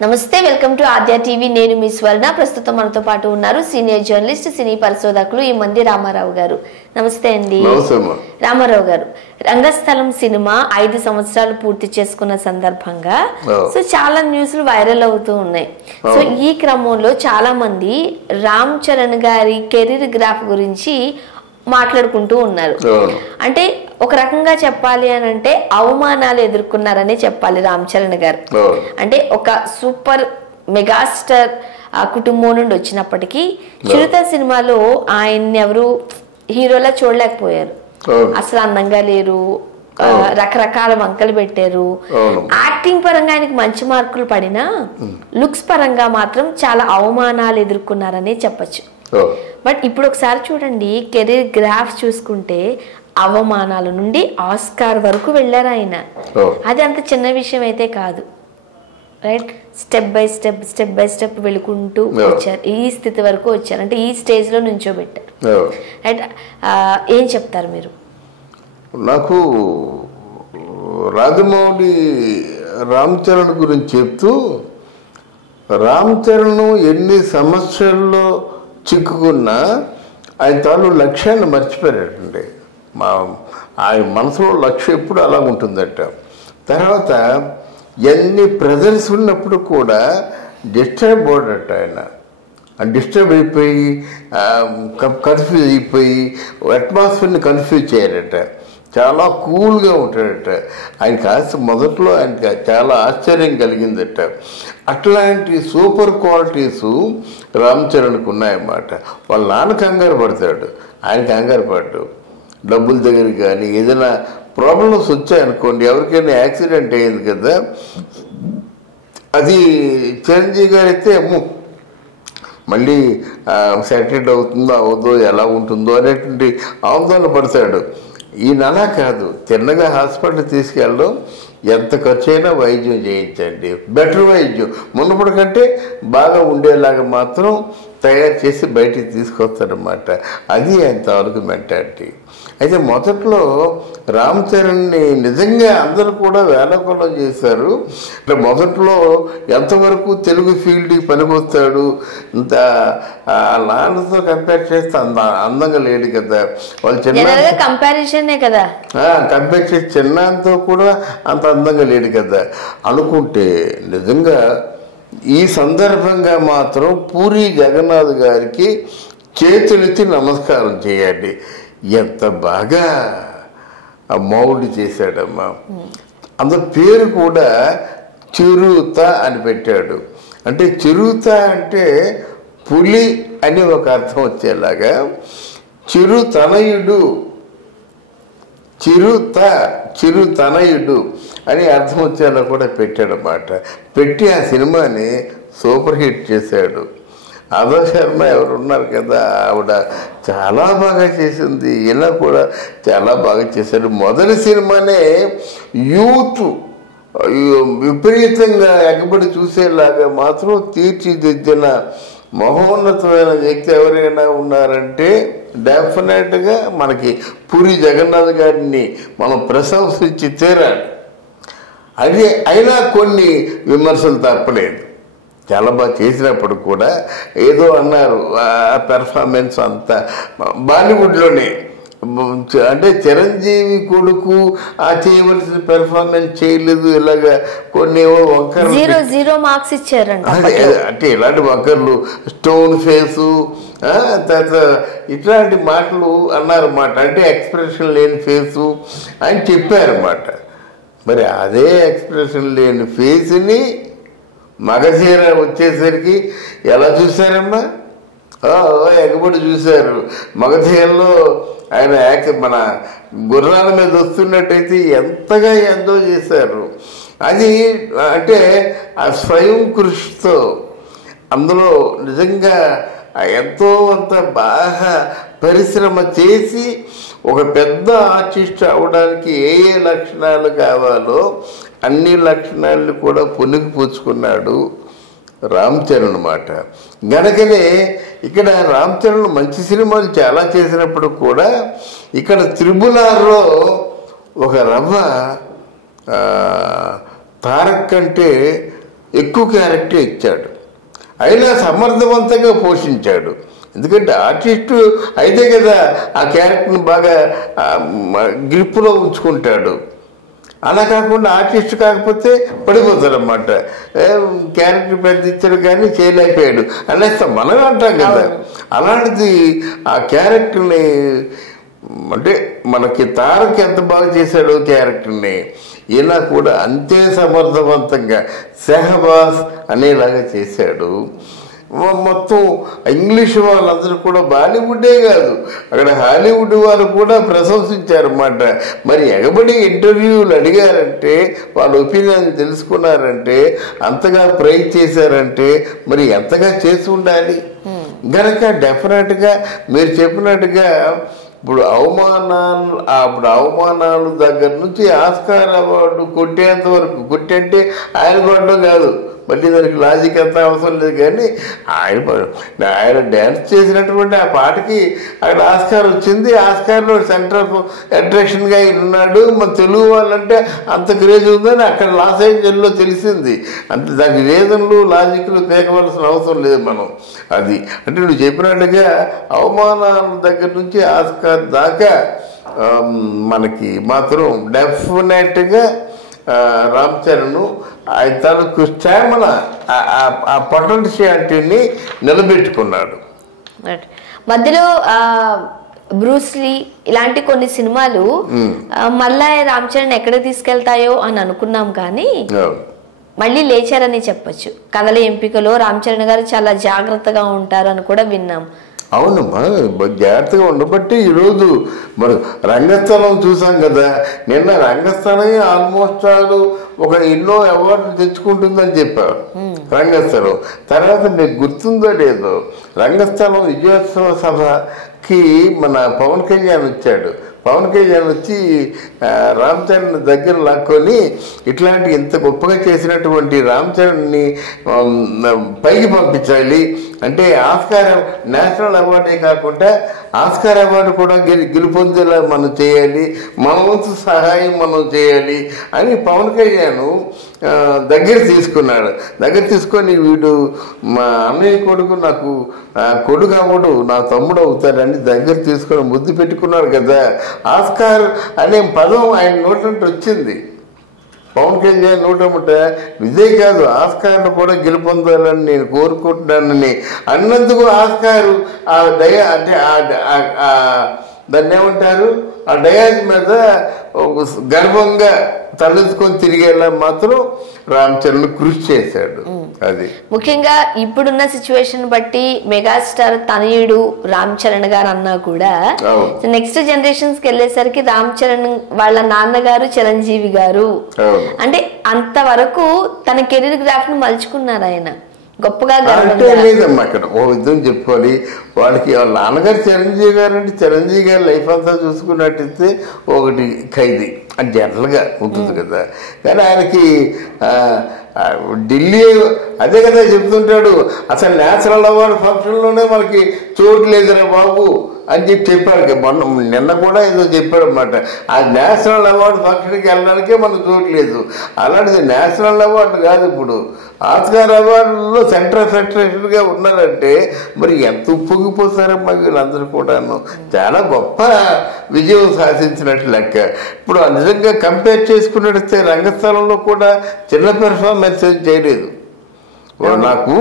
నమస్తే welcome to Aadya TV నేను మీ స్వర్ణ ప్రస్తుతం మనతో పాటు ఉన్నారు సీనియర్ జర్నలిస్ట్ సినీ పరిశోధకులు ఈ మంది రామారావు గారు. నమస్తే అండి. రామారావు గారు, రంగస్థలం సినిమా 5 సంవత్సరాలు పూర్తి చేసుకున్న సందర్భంగా సో చాలా న్యూస్లు వైరల్ అవుతూ ఉన్నాయి. సో ఈ క్రమంలో చాలా మంది రామ్ చరణ్ గారి కెరీర్ గ్రాఫ్ గురించి మాట్లాడుకుంటూ ఉన్నారు. అంటే ఒక రకంగా చెప్పాలి అని అంటే అవమానాలు ఎదుర్కొన్నారనే చెప్పాలి రామ్ చరణ్ గారు. అంటే ఒక సూపర్ మెగాస్టార్ కుటుంబం నుండి వచ్చినప్పటికీ చిరుత సినిమాలో ఆయన్ని ఎవరు హీరోలా చూడలేకపోయారు. అసలు అందంగా లేరు, రకరకాల వంకలు పెట్టారు. యాక్టింగ్ పరంగా ఆయనకి మంచి మార్కులు పడినా లుక్స్ పరంగా మాత్రం చాలా అవమానాలు ఎదుర్కొన్నారనే చెప్పచ్చు. బట్ ఇప్పుడు ఒకసారి చూడండి, కెరీర్ గ్రాఫ్ చూసుకుంటే అవమానాల నుండి ఆస్కార్ వరకు వెళ్ళారు ఆయన. అది అంత చిన్న విషయం అయితే కాదు, రైట్? స్టెప్ బై స్టెప్ వెళ్ళుకుంటూ వచ్చారు, ఈ స్థితి వరకు వచ్చారు. అంటే ఈ స్టేజ్ లో నుంచోబెట్టారు, రైట్? ఏం చెప్తారు మీరు? నాకు రాజమౌళి రామ్ చరణ్ గురించి చెప్తూ, రామ్ చరణ్ ఎన్ని సమస్యల్లో చిక్కుకున్నా ఆయన తాను లక్ష్యాన్ని మర్చిపోయాడండి. ఆయన మనసులో లక్ష్యం ఎప్పుడు అలా ఉంటుందట. తర్వాత ఎన్ని ప్రెజర్స్ ఉన్నప్పుడు కూడా డిస్టర్బ్ అవ్వడట. ఆయన డిస్టర్బ్ అయిపోయి కన్ఫ్యూజ్ అయిపోయి అట్మాస్ఫియర్ని కన్ఫ్యూజ్ చేయాలట. చాలా కూల్గా ఉంటాడట. ఆయన కాస్త మొదట్లో ఆయనకి చాలా ఆశ్చర్యం కలిగిందట. అట్లాంటి సూపర్ క్వాలిటీస్ రామ్ చరణ్కి ఉన్నాయన్నమాట. వాళ్ళ నాన్న కంగారు పడతాడు, ఆయన కంగారు పడ్డాడు. డబ్బుల దగ్గర కానీ ఏదైనా ప్రాబ్లమ్స్ వచ్చాయనుకోండి, ఎవరికైనా యాక్సిడెంట్ అయ్యింది కదా, అది చిరంజీవి గారు అయితే మళ్ళీ సెటిల్డ్ అవుతుందో అవదో ఎలా ఉంటుందో అనేటువంటి ఆందోళన పడతాడు. ఈయన అలా కాదు, తిన్నగా హాస్పిటల్ తీసుకెళ్ళడం, ఎంత ఖర్చు అయినా వైద్యం చేయించండి, బెటర్ వైద్యం మునుపటి కంటే బాగా ఉండేలాగా మాత్రం తయారు చేసి బయటికి తీసుకొస్తారన్నమాట. అది ఆయన తాలూకు మెంటాలిటీ. అయితే మొదట్లో రామ్ చరణ్ని నిజంగా అందరూ కూడా వేలకొల్లం చేశారు. అంటే మొదట్లో ఎంతవరకు తెలుగు ఫీల్డ్కి పనికొస్తాడు, ఇంత నాన్నతో కంపేర్ చేస్తే అందంగా లేడు కదా. వాళ్ళు కంపారిజనే కదా, కంపేర్ చేసి చిన్నాతో కూడా అంత అందంగా లేడు కదా అనుకుంటే, నిజంగా ఈ సందర్భంగా మాత్రం పూరి జగన్నాథ్ గారికి చేతులెత్తి నమస్కారం చేయండి. ఎంత బాగా మౌల్డ్ చేశాడమ్మా. అందులో పేరు కూడా చిరుత అని పెట్టాడు. అంటే చిరుత అంటే పులి అని ఒక అర్థం వచ్చేలాగా, చిరుతనయుడు, చిరుతనయుడు అని అర్థం వచ్చేలా కూడా పెట్టాడన్నమాట. పెట్టి ఆ సినిమాని సూపర్ హిట్ చేశాడు. అదో శర్మ ఎవరు ఉన్నారు కదా, ఆవిడ చాలా బాగా చేసింది. ఇలా కూడా చాలా బాగా చేశాడు. మొదటి సినిమానే యూత్ విపరీతంగా ఎగబడి చూసేలాగా మాత్రం తీర్చిదిద్దిన మహోన్నతమైన వ్యక్తి ఎవరైనా ఉన్నారంటే డెఫినెట్గా మనకి పూరి జగన్నాథ్ గారిని మనం ప్రశంసించి తీరాలి. అది అయినా కొన్ని విమర్శలు తప్పలేదు. చాలా బాగా చేసినప్పుడు కూడా ఏదో అన్నారు, ఆ పెర్ఫార్మెన్స్ అంతా బాలీవుడ్లోనే, అంటే చిరంజీవి కొడుకు ఆ చేయవలసిన పెర్ఫార్మెన్స్ చేయలేదు, ఇలాగా కొన్ని ఏవో వంకర్లు, 0 మార్క్స్ ఇచ్చారంట. అంటే ఇలాంటి వంకర్లు, స్టోన్ ఫేసు, తర్వాత ఇట్లాంటి మాటలు అన్నారన్నమాట. అంటే ఎక్స్ప్రెషన్ లేని ఫేసు అని చెప్పారన్నమాట. మరి అదే ఎక్స్ప్రెషన్ లేని ఫేస్ని మగధీర వచ్చేసరికి ఎలా చూశారమ్మా, ఎగబడి చూశారు. మగధీరలో ఆయన మన గుర్రాల మీద వస్తున్నట్టయితే ఎంతగా ఎంజాయ్ చేశారు. అది అంటే ఆ స్వయం కృషితో అందులో నిజంగా ఎంతో అంత బాగా పరిశ్రమ చేసి ఒక పెద్ద ఆర్టిస్ట్ అవడానికి ఏ లక్షణాలు కావాలో అన్ని లక్షణాలను కూడా పుణికిపుచ్చుకున్నాడు రామ్ చరణ్ అన్నమాట. గనకనే ఇక్కడ రామ్ చరణ్ మంచి సినిమాలు చాలా చేసినప్పుడు కూడా ఇక్కడ త్రిబులార్లో ఒక రవ్వ తారక్ కంటే ఎక్కువ క్యారెక్టర్ ఇచ్చాడు, అయినా సమర్థవంతంగా పోషించాడు. ఎందుకంటే ఆర్టిస్టు అయితే కదా ఆ క్యారెక్టర్ని బాగా గ్రిప్పులో ఉంచుకుంటాడు. అలా కాకుండా ఆర్టిస్ట్ కాకపోతే పడిపోతాడు అన్నమాట. క్యారెక్టర్ పెద్ద ఇచ్చాడు కానీ చేయలేకపోయాడు అనేస్తాం మనం అంటాం కదా. అలాంటిది ఆ క్యారెక్టర్ని అంటే మనకి తారక్ ఎంత బాగా చేశాడో క్యారెక్టర్ని, ఇలా కూడా అంతే సమర్థవంతంగా షహబాజ్ అనేలాగా చేశాడు. మొత్తం ఇంగ్లీష్ వాళ్ళందరూ కూడా బాలీవుడ్డే కాదు, అక్కడ హాలీవుడ్ వారు కూడా ప్రశంసించారన్నమాట. మరి ఎగబడి ఇంటర్వ్యూలు అడిగారంటే, వాళ్ళ ఒపీనియన్ తెలుసుకున్నారంటే, అంతగా ప్రైజ్ చేశారంటే మరి ఎంతగా చేసి ఉండాలి. గనక డెఫినెట్గా మీరు చెప్పినట్టుగా ఇప్పుడు అవమానాలు దగ్గర నుంచి ఆస్కార్ అవార్డు కొట్టేంత వరకు, కొట్టంటే ఆయన కొట్టడం కాదు, మళ్ళీ దానికి లాజిక్ అంతా అవసరం లేదు. కానీ ఆయన డ్యాన్స్ చేసినటువంటి ఆ పాటకి అక్కడ ఆస్కార్ వచ్చింది. ఆస్కార్లో సెంటర్ ఆఫ్ అట్రాక్షన్గా ఉన్నాడు. మన తెలుగు వాళ్ళంటే అంత క్రేజ్ ఉందని అక్కడ లాస్ ఏంజల్స్లో తెలిసింది. అంతే, దానికి రీజన్లు లాజిక్లు పేకవలసిన అవసరం లేదు మనం. అది అంటే నువ్వు చెప్పినట్టుగా అవమానాల దగ్గర నుంచి ఆస్కార్ దాకా మనకి మాత్రం డెఫినెట్గా రామ్ చరణ్ ఆయన తనకు స్టామిన ఆ పొటెన్షియాలిటీని నిలబెట్టుకున్నాడు. మధ్యలో బ్రూస్లీ ఇలాంటి కొన్ని సినిమాలు మళ్ళా రామ్ చరణ్ ఎక్కడ తీసుకెళ్తాయో అని అనుకున్నాం, కానీ మళ్ళీ లేచారని చెప్పచ్చు. కథల ఎంపికలో రామ్ చరణ్ గారు చాలా జాగ్రత్తగా ఉంటారు అని కూడా విన్నాం. అవునమ్మా, జాగ్రత్తగా ఉండబట్టి ఈరోజు మరి రంగస్థలం చూసాం కదా. నిన్న రంగస్థలమే ఆల్మోస్ట్ ఒక ఎన్నో అవార్డులు తెచ్చుకుంటుందని చెప్పారు రంగస్థలం. తర్వాత మీకు గుర్తుందో లేదో, రంగస్థలం విజయోత్సవ సభకి మన పవన్ కళ్యాణ్ వచ్చాడు. పవన్ కళ్యాణ్ వచ్చి రామ్ చరణ్ దగ్గర లాక్కొని ఇట్లాంటి ఇంత గొప్పగా చేసినటువంటి రామ్ చరణ్ని పైకి పంపించాలి అంటే ఆస్కార్ నేషనల్ అవార్డే కాకుండా ఆస్కార్ అవార్డు కూడా గెలుపొందేలా మనం చేయాలి, మన వంతు సహాయం మనం చేయాలి అని పవన్ కళ్యాణ్ దగ్గర తీసుకున్నాడు. దగ్గర తీసుకొని వీడు మా అన్నయ్య కొడుకు నాకు కొడుకు అవ్వడు, నా తమ్ముడు అవుతాడని దగ్గర తీసుకొని ముద్దు పెట్టుకున్నాడు కదా. ఆస్కార్ అనే పదం ఆయన నోటంటే వచ్చింది, పవన్ కళ్యాణ్ నోటముట. ఇదే కాదు, ఆస్కార్ను కూడా గెలుపొందాలని నేను కోరుకుంటున్నానని అన్నందుకు ఆస్కారు ఆ అంటే దాన్ని ఏమంటారు, ఆ డయాజ్ మీద గర్వంగా తలెత్తుకొని తిరిగేలా మాత్రం రామ్ చరణ్ కృషి చేశాడు. అది ముఖ్యంగా ఇప్పుడున్న సిచ్యువేషన్ బట్టి మెగాస్టార్ తనయుడు రామ్ చరణ్ గారు అన్నా కూడా నెక్స్ట్ జనరేషన్స్ కి వెళ్ళేసరికి రామ్ చరణ్ వాళ్ళ నాన్నగారు చిరంజీవి గారు అంటే అంతవరకు తన కెరీర్ గ్రాఫ్ ను మలుచుకున్నారు ఆయన గొప్పగా. లేదమ్మా, అక్కడ ఓ విధం చెప్పుకోవాలి. వాళ్ళకి వాళ్ళ నాన్నగారు చిరంజీవి గారు అంటే చిరంజీవి గారు లైఫ్ అంతా చూసుకున్నట్టయితే ఒకటి ఖైదీ అని జనరల్గా ఉంటుంది కదా. కానీ ఆయనకి ఢిల్లీ అదే కదా చెప్తుంటాడు, అసలు నేషనల్ అవార్డు ఫంక్షన్లోనే మనకి చోటు లేదురా బాబు అని చెప్పాడు. నిన్న కూడా ఏదో చెప్పాడు అన్నమాట. ఆ నేషనల్ అవార్డు ఫంక్షన్కి వెళ్ళడానికే మనకు చోటు లేదు. అలాంటిది నేషనల్ అవార్డు కాదు, ఇప్పుడు ఆస్కార్ అవార్డులో సెంటర్ ఆఫ్ అట్రాక్షన్గా ఉన్నారంటే మరి ఎంత ఉప్పొంగిపోతారమ్మా వీళ్ళందరూ కూడాను. చాలా గొప్ప విజయం సాధించినట్టు లెక్క. ఇప్పుడు నిజంగా కంపేర్ చేసుకున్నట్టే రంగస్థలంలో కూడా చిన్న పెర్ఫార్మెన్స్ చేయలేదు. నాకు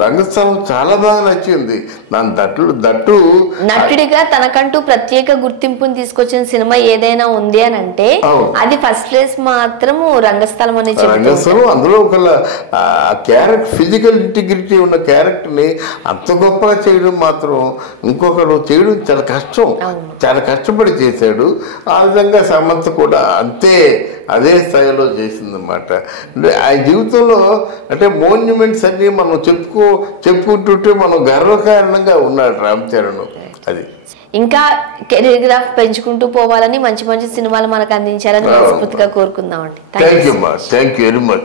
రంగస్థలం చాలా బాగా నచ్చింది. దట్టు నటుడిగా తనకంటూ ప్రత్యేక గుర్తింపుని తీసుకొచ్చిన సినిమా ఏదైనా ఉంది అని అంటే అది ఫస్ట్ ప్లేస్ మాత్రం రంగస్థలం అనే రంగస్థలం. అందులో ఒక క్యారెక్టర్, ఫిజికల్ ఇంటిగ్రిటీ ఉన్న క్యారెక్టర్ ని అంత గొప్పగా చేయడం మాత్రం ఇంకొకరు చేయడం చాలా కష్టం. చాలా కష్టపడి చేశాడు. ఆ విధంగా సమంత కూడా అంతే అదే స్థాయిలో చేసిందన్నమాట. ఆ జీవితంలో అంటే మోన్యుమెంట్స్ అన్ని మనం చెప్పుకుంటుంటే మనం గర్వకారణంగా ఉన్నాడు రామ్ చరణ్. అది ఇంకా కెరీర్ గ్రాఫ్ పెంచుకుంటూ పోవాలని మంచి మంచి సినిమాలు మనకు అందించాలని మనస్ఫూర్తిగా కోరుకుందామండి. Thank you very much.